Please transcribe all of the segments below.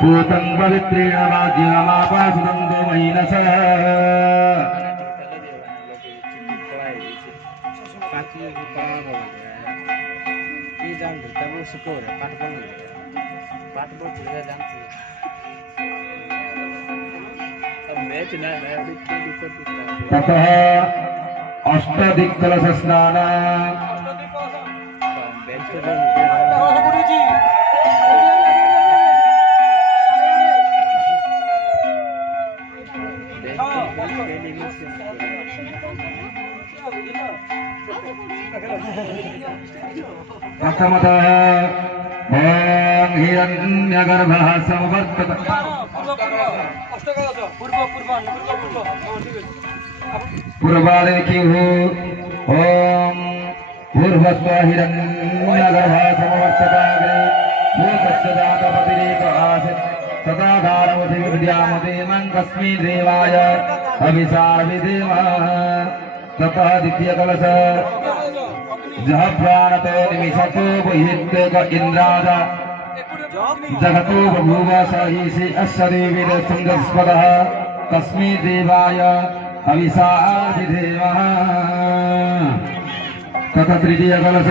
पूतं पवित्रेण वाद्यमापासुदन्तो महिनसः ततः अष्टदिक्कलशस्नान प्रथमतः ॐ हिरण्यगर्भः समवर्तत पूर्वादिक्युः ॐ पूर्वस्व हिरण्यगर्भः समवर्तताग्रे भूतस्य जातपतिरेक आसीत् तदाधारमति विद्यामदेमं कस्मै देवाय अभिसारविधेम ततः द्वितीयकलश जह प्राणतो निमिषतो बहिर्देक इन्द्राद जगतो बभूव सहिषि अस्य देवीर संगस्पदः कस्मै देवाय हविषाभिधेमः तथा तृतीयकलश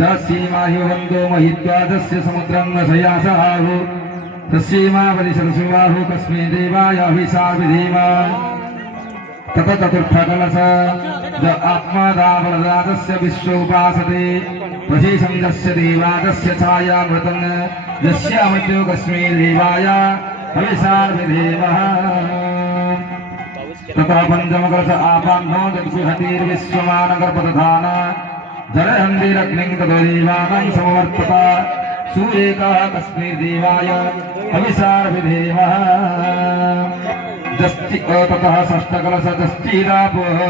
जलसीमाहिवन्दो महित्वा तस्य समुद्रं नशयासहाहु तस्यैमावति सरसुवाहु कस्मै देवाय हविषाभिधेमः तथा चतुर्थकलश ज आत्मादावरदातस्य विश्वोपासते प्रशेषं यस्य देवादस्य छायामृतं यस्य अमृतो कस्मै देवाय हविषाभिधेमः तथा पंचमकलश आपान्नो जगुहतिर्विश्वमानगर्भदधान जलहन्दिरग्निं तदेवानं समवर्तत सूर्येकः कस्मै देवाय हविषाभिधेमः ततः षष्ठकलश जष्टिरापः